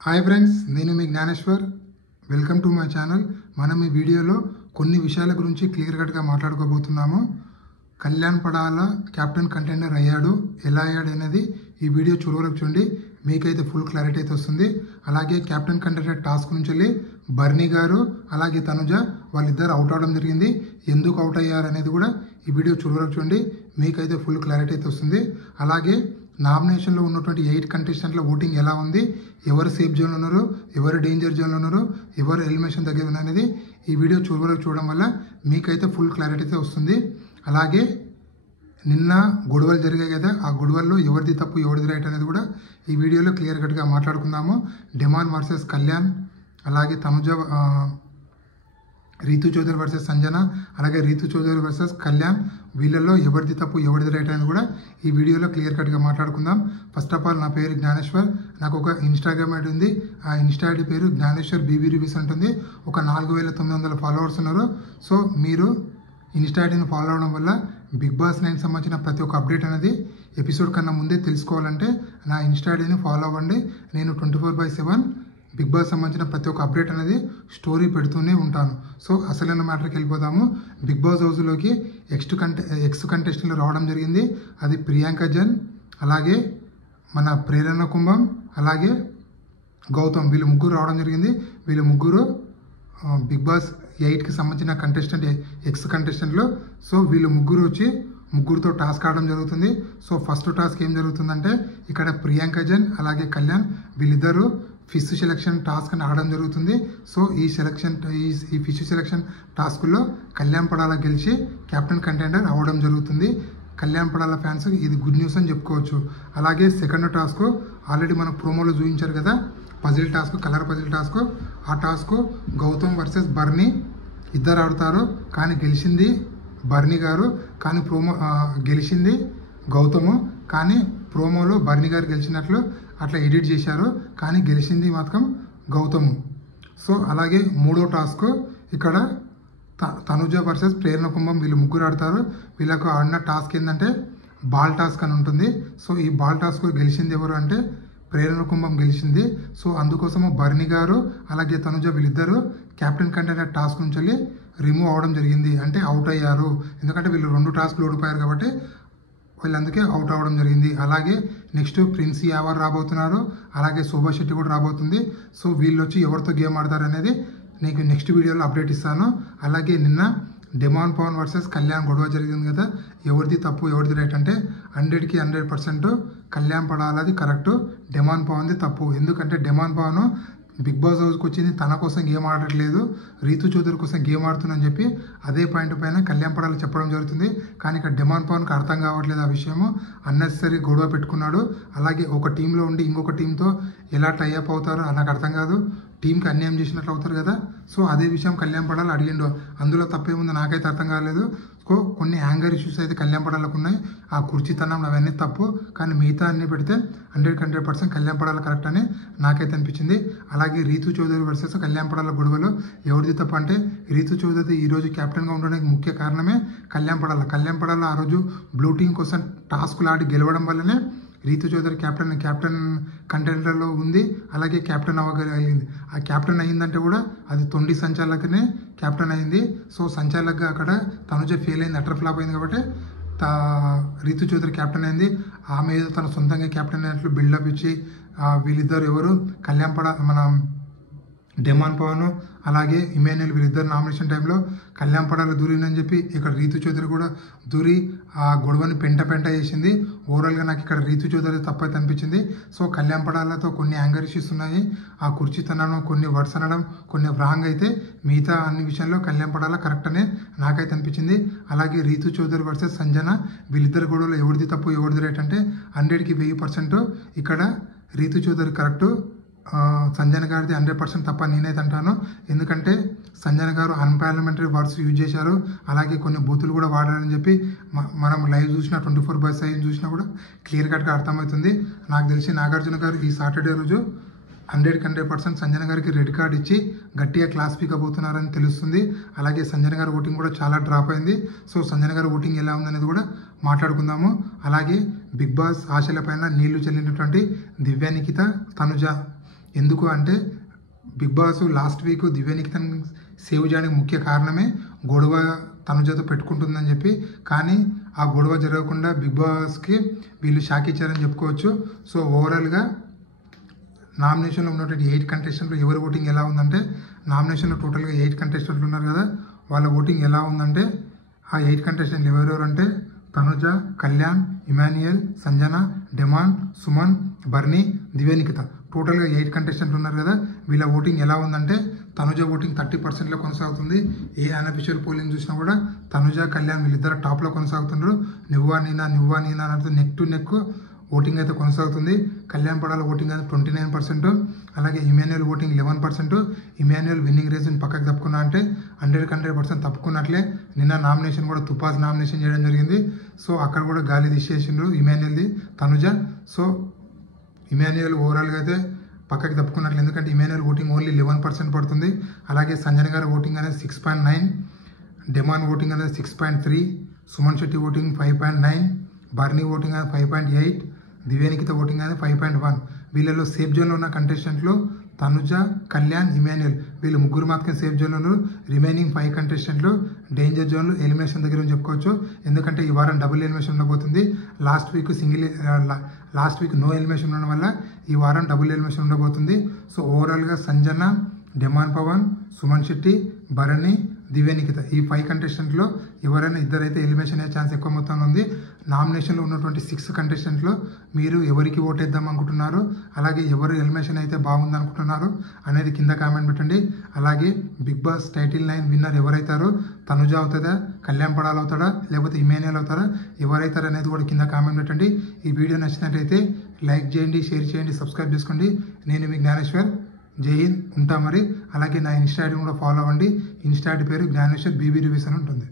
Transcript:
Hi friends, నేను మీ Gnaneshwar. Welcome to my channel. మనం ఈ వీడియోలో కొన్ని విషయాల గురించి క్లియర్ కట్గా మాట్లాడుకోబోతున్నాము. కళ్యాణ్ పడాల క్యాప్టెన్ కంటెండర్ అయ్యాడు, ఎలా అయ్యాడు అనేది ఈ వీడియో చూడవరకు చూడండి, మీకైతే ఫుల్ క్లారిటీ అయితే వస్తుంది. అలాగే క్యాప్టెన్ కంటెండర్ టాస్క్ నుంచి వెళ్ళి బర్నీ గారు అలాగే తనుజ వాళ్ళిద్దరు అవుట్ అవడం జరిగింది. ఎందుకు అవుట్ అయ్యారు అనేది కూడా ఈ వీడియో చూడవరకు చూడండి, మీకైతే ఫుల్ క్లారిటీ అయితే వస్తుంది. అలాగే నామినేషన్లో ఉన్నటువంటి 8 కంటెస్టెంట్ల ఓటింగ్ ఎలా ఉంది, ఎవరు సేఫ్ జోన్లో ఉన్నారు, ఎవరు డేంజర్ జోన్లో ఉన్నారు, ఎవరు ఎలిమినేషన్ దగ్గర ఉన్నారు అనేది ఈ వీడియో చూడడం వల్ల మీకైతే ఫుల్ క్లారిటీ అయితే వస్తుంది. అలాగే నిన్న గొడవలు జరిగాయి కదా, ఆ గొడవల్లో ఎవరిది తప్పు ఎవరిది రైట్ అనేది కూడా ఈ వీడియోలో క్లియర్ కట్గా మాట్లాడుకుందాము. డెమాన్ వర్సెస్ కళ్యాణ్, అలాగే తనుజ రీతు చౌదరి వర్సెస్ సంజన, అలాగే రీతు చౌదరి వర్సెస్ కళ్యాణ్, వీళ్ళల్లో ఎవరిది తప్పు ఎవరిది రైట్ అనేది కూడా ఈ వీడియోలో క్లియర్ కట్గా మాట్లాడుకుందాం. ఫస్ట్ ఆఫ్ ఆల్, నా పేరు జ్ఞానేశ్వర్. నాకు ఒక ఇన్స్టాగ్రామ్ ఐడి ఉంది. ఆ ఇన్స్టా ఐడి పేరు జ్ఞానేశ్వర్ బీబీ రివ్యూస్ ఉంటుంది. ఒక 4900 ఫాలోవర్స్ ఉన్నారు. సో మీరు ఇన్స్టా ఐడిని ఫాలో అవడం వల్ల బిగ్ బాస్ 9 సంబంధించిన ప్రతి ఒక్క అప్డేట్ అనేది ఎపిసోడ్ కన్నా ముందే తెలుసుకోవాలంటే నా ఇన్స్టా ఐడిని ఫాలో అవ్వండి. నేను 24/7 బిగ్ బాస్ సంబంధించిన ప్రతి ఒక్క అప్డేట్ అనేది స్టోరీ పెడుతూనే ఉంటాను. సో అసలైన మ్యాటర్కి వెళ్ళిపోదాము. బిగ్ బాస్ హౌస్లోకి ఎక్స్ కంటెస్టెంట్లు రావడం జరిగింది. అది ప్రియాంక జన్, అలాగే మన ప్రేరణ కుంభం, అలాగే గౌతమ్, వీళ్ళు ముగ్గురు రావడం జరిగింది. వీళ్ళు ముగ్గురు బిగ్ బాస్ 8కి సంబంధించిన ఎక్స్ కంటెస్టెంట్లు. సో వీళ్ళు ముగ్గురు వచ్చి ముగ్గురుతో టాస్క్ ఆడడం జరుగుతుంది. సో ఫస్ట్ టాస్క్ ఏం జరుగుతుందంటే, ఇక్కడ ప్రియాంక జన్ అలాగే కళ్యాణ్ వీళ్ళిద్దరూ ఫిష్ సెలక్షన్ టాస్క్ అని ఆడడం జరుగుతుంది. సో ఈ ఫిష్ సెలక్షన్ టాస్క్లో కళ్యాణ్ పడాల గెలిచి క్యాప్టెన్ కంటెండర్ అవ్వడం జరుగుతుంది. కళ్యాణ్ పడాల ఫ్యాన్స్ ఇది గుడ్ న్యూస్ అని చెప్పుకోవచ్చు. అలాగే సెకండ్ టాస్క్ ఆల్రెడీ మనకు ప్రోమోలో చూపించారు కదా, puzzle task, colour puzzle task. ఆ టాస్క్ గౌతమ్ వర్సెస్ బర్నీ ఇద్దరు ఆడతారు, కానీ గెలిచింది బర్నీ గారు, కానీ గెలిచింది గౌతము, కానీ ప్రోమోలో బర్నీ గారు గెలిచినట్లు అట్లా ఎడిట్ చేశారు, కానీ గెలిచింది మాత్రం గౌతము. సో అలాగే మూడో టాస్క్ ఇక్కడ తనుజ వర్సెస్ ప్రేరణ కుంభం, వీళ్ళు ముగ్గురు ఆడతారు. వీళ్ళకు ఆడిన టాస్క్ ఏంటంటే బాల్ టాస్క్ అని ఉంటుంది. సో ఈ బాల్ టాస్క్ గెలిచింది ఎవరు అంటే ప్రేరణ కుంభం గెలిచింది. సో అందుకోసము బర్నీ గారు అలాగే తనుజ వీళ్ళిద్దరూ క్యాప్టెన్ కంటెండర్ టాస్క్ నుంచి వెళ్ళి రిమూవ్ అవడం జరిగింది, అంటే అవుట్ అయ్యారు. ఎందుకంటే వీళ్ళు 2 టాస్క్లు ఓడిపోయారు కాబట్టి వీళ్ళు అందుకే అవుట్ అవ్వడం జరిగింది. అలాగే నెక్స్ట్ ప్రిన్స్ యావర్ రాబోతున్నారు, అలాగే శోభా శెట్టి కూడా రాబోతుంది. సో వీళ్ళు వచ్చి ఎవరితో గేమ్ ఆడతారు అనేది నీకు నెక్స్ట్ వీడియోలో అప్డేట్ ఇస్తాను. అలాగే నిన్న డెమాన్ పవన్ వర్సెస్ కళ్యాణ్ గొడవ జరిగింది కదా, ఎవరిది తప్పు ఎవరిది రైట్ అంటే 100కి 100% కళ్యాణ్ పడాలది కరెక్ట్, డెమాన్ పవన్ది తప్పు. ఎందుకంటే డెమాన్ పవన్ బిగ్ బాస్ హౌస్కి వచ్చింది తన కోసం గేమ్ ఆడట్లేదు, రీతు చౌదరి కోసం గేమ్ ఆడుతుందని చెప్పి అదే పాయింట్ పైన కళ్యాణ్ పడాలి చెప్పడం జరుగుతుంది. కానీ ఇక్కడ డెమాన్ పవన్కి అర్థం కావట్లేదు ఆ విషయము, అన్నెసరీ గొడవ పెట్టుకున్నాడు. అలాగే ఒక టీంలో ఉండి ఇంకొక టీంతో ఎలా టైఅప్ అవుతారో నాకు అర్థం కాదు, టీంకి అన్యాయం చేసినట్లు అవుతారు కదా. సో అదే విషయం కళ్యాణ్ పడాలి అడిగిండు, అందులో తప్పేముందో నాకైతే అర్థం కాలేదు. కొన్ని యాంగర్ ఇష్యూస్ అయితే కళ్యాణ్ పడాలకు ఉన్నాయి, ఆ కుర్చీతనం అవన్నీ తప్పు, కానీ మిగతా అన్ని పెడితే 100% కళ్యాణ్ పడాలి కరెక్ట్ అని నాకైతే అనిపించింది. అలాగే రీతు చౌదరి వర్సెస్ కళ్యాణ్ పడాల గొడవలో ఎవరిది తప్పు అంటే రీతు చౌదరి ఈరోజు క్యాప్టెన్గా ఉండడానికి ముఖ్య కారణమే కళ్యాణ్ పడాల ఆ రోజు బ్లూ టీం కోసం టాస్కులు ఆడి గెలవడం వల్లనే రీతు చౌదరి క్యాప్టెన్ కంటెండర్లో ఉంది, అలాగే క్యాప్టెన్ అవ్వగలిగింది. ఆ క్యాప్టెన్ అయ్యిందంటే కూడా అది తొండి సంచాలకనే క్యాప్టెన్ అయింది. సో సంచాలకగా అక్కడ తనుజ ఫెయిల్ అయింది, అటర్ ఫ్లాప్ అయింది కాబట్టి రీతు చౌదరి క్యాప్టెన్ అయింది. ఆమె ఏదో తన సొంతంగా క్యాప్టెన్ అయినట్లు బిల్డప్ ఇచ్చి వీళ్ళిద్దరు ఎవరు మన డెమాన్ పవన్ అలాగే ఇమాన్యుయల్ వీళ్ళిద్దరు నామినేషన్ టైంలో కళ్యాణ్ పడాల దూరిందని చెప్పి ఇక్కడ రీతు చౌదరి కూడా దూరి ఆ గొడవని పెంట చేసింది. ఓవరాల్గా నాకు ఇక్కడ రీతు చౌదరి తప్పైతే అనిపించింది. సో కళ్యాణ్ పడాలతో కొన్ని యాంగర్ ఇష్యూస్ ఉన్నాయి, ఆ కుర్చీతనం, కొన్ని వర్డ్స్ అనడం, కొన్ని రాంగ్ అయితే మిగతా అన్ని విషయాల్లో కళ్యాణ్ పడాల కరెక్ట్ అనే నాకైతే అనిపించింది. అలాగే రీతు చౌదరి వర్సెస్ సంజన వీళ్ళిద్దరు గొడవలో ఎవరిది తప్పు ఎవరిది రైట్ అంటే 100కి 1000% ఇక్కడ రీతు చౌదరి కరెక్టు, సంజన గారిది 100% తప్ప నేనైతే అంటాను. ఎందుకంటే సంజన గారు అన్పార్లమెంటరీ వర్డ్స్ యూజ్ చేశారు, అలాగే కొన్ని బూతులు కూడా వాడారని చెప్పి మనం లైవ్ చూసినా 24/7 చూసినా కూడా క్లియర్ కట్గా అర్థమవుతుంది. నాకు తెలిసి నాగార్జున గారు ఈ సాటర్డే రోజు 100% సంజన గారికి రెడ్ కార్డ్ ఇచ్చి గట్టిగా క్లాస్ పీక్ అవుతున్నారని తెలుస్తుంది. అలాగే సంజన గారి ఓటింగ్ కూడా చాలా డ్రాప్ అయింది. సో సంజన గారి ఓటింగ్ ఎలా ఉందనేది కూడా మాట్లాడుకుందాము. అలాగే బిగ్ బాస్ ఆశల పైన నీళ్లు చెల్లినటువంటి దివ్య నిఖిత, తనుజ ఎందుకు అంటే బిగ్ బాస్ లాస్ట్ వీక్ దివ్యనికితన్ సేవ్ చేయడానికి ముఖ్య కారణమే గొడవ తనుజతో పెట్టుకుంటుందని చెప్పి, కానీ ఆ గొడవ జరగకుండా బిగ్ బాస్కి వీళ్ళు షాక్ ఇచ్చారని చెప్పుకోవచ్చు. సో ఓవరాల్గా నామినేషన్లో ఉన్నటువంటి 8 కంటెస్టెంట్లు ఎవరి ఓటింగ్ ఎలా ఉందంటే, నామినేషన్లో టోటల్గా 8 కంటెస్టెంట్లు ఉన్నారు కదా, వాళ్ళ ఓటింగ్ ఎలా ఉందంటే ఆ 8 కంటెస్టెంట్లు ఎవరెవరంటే తనుజ, కళ్యాణ్, ఇమాన్యుయల్, సంజన, డెమాన్, సుమన్, బర్నీ, దివ్యనికిత. టోటల్గా 8 కంటెస్టెంట్లు ఉన్నారు కదా, వీళ్ళ ఓటింగ్ ఎలా ఉందంటే తనుజ ఓటింగ్ 30%లో కొనసాగుతుంది. ఏ అన్అఫీషియల్ పోలింగ్ చూసినా కూడా తనుజ, కళ్యాణ్ వీళ్ళిద్దరు టాప్లో కొనసాగుతున్నారు. నువ్వా నీనా అంటే నెక్ టు నెక్ ఓటింగ్ అయితే కొనసాగుతుంది. కళ్యాణ్ పడాల ఓటింగ్ అయితే 29%, అలాగే ఇమాన్యుయల్ ఓటింగ్ 11%. ఇమాన్యుయల్ విన్నింగ్ రేస్ని పక్కకు తప్పుకున్నా అంటే 100% తప్పుకున్నట్లే. నిన్న నామినేషన్ కూడా తుపాస్ నామినేషన్ చేయడం జరిగింది. సో అక్కడ కూడా గాలి తీసేసిండ్రు ఇమాన్యుయల్ది, తనుజ. సో ఇమాన్యుయల్ ఓవరాల్గా అయితే పక్కకి తప్పుకున్నట్లు, ఎందుకంటే ఇమాన్యుయల్ ఓటింగ్ ఓన్లీ 11% పడుతుంది. అలాగే సంజన గారి ఓటింగ్ అనేది 6.9, డెమాన్ ఓటింగ్ అనేది 6.3, సుమన్ శెట్టి ఓటింగ్ 5.9, బర్నీ ఓటింగ్ అనేది 5.8, దివ్యనికిత ఓటింగ్ అనేది 5.1. వీళ్ళలో సేఫ్ జోన్లో ఉన్న కంటెస్టెంట్లు తనుజ, కళ్యాణ్, ఇమాన్యుయల్ వీళ్ళు ముగ్గురు మాత్రమే సేఫ్ జోన్లో ఉన్నారు. రిమైనింగ్ 5 కంటెస్టెంట్లు డేంజర్ జోన్లు, ఎలిమినేషన్ దగ్గర చెప్పుకోవచ్చు. ఎందుకంటే ఈ వారం డబుల్ ఎలిమినేషన్ ఉండబోతుంది. లాస్ట్ వీక్ నో ఎలిమినేషన్ ఉండడం వల్ల ఈ వారం డబుల్ ఎలిమినేషన్ ఉండబోతుంది. సో ఓవరాల్గా సంజన, డెమాన్ పవన్, సుమన్ శెట్టి, భరణి, దివ్యనికిత ఈ 5 కంటెస్టెంట్లో ఎవరైనా ఇద్దరైతే ఎలిమినేషన్ అయ్యే ఛాన్స్ ఎక్కువ మొత్తంలో ఉంది. నామినేషన్లో ఉన్నటువంటి 6 కంటెస్టెంట్లో మీరు ఎవరికి ఓటేద్దాం అనుకుంటున్నారు, అలాగే ఎవరు ఎలిమినేషన్ అయితే బాగుంది అనుకుంటున్నారు అనేది కింద కామెంట్ పెట్టండి. అలాగే బిగ్ బాస్ టైటిల్ 9 విన్నర్ ఎవరైతారో, తనుజ అవుతుందా, కళ్యాణ్ పడాల్ అవుతాడా, లేకపోతే ఇమాన్యుయల్ అవుతారా, ఎవరైతారు అనేది కూడా కింద కామెంట్ పెట్టండి. ఈ వీడియో నచ్చినట్టయితే లైక్ చేయండి, షేర్ చేయండి, సబ్స్క్రైబ్ చేసుకోండి. నేను మీ జ్ఞానేశ్వర్. జై హింద్. ఉంటా మరి. అలాగే నా ఇన్స్టా ఐడి కూడా ఫాలో అవ్వండి. ఇన్స్టా ఐడి పేరు జ్ఞానేశ్వర్ బీబీ రివ్యూస్ అని ఉంటుంది.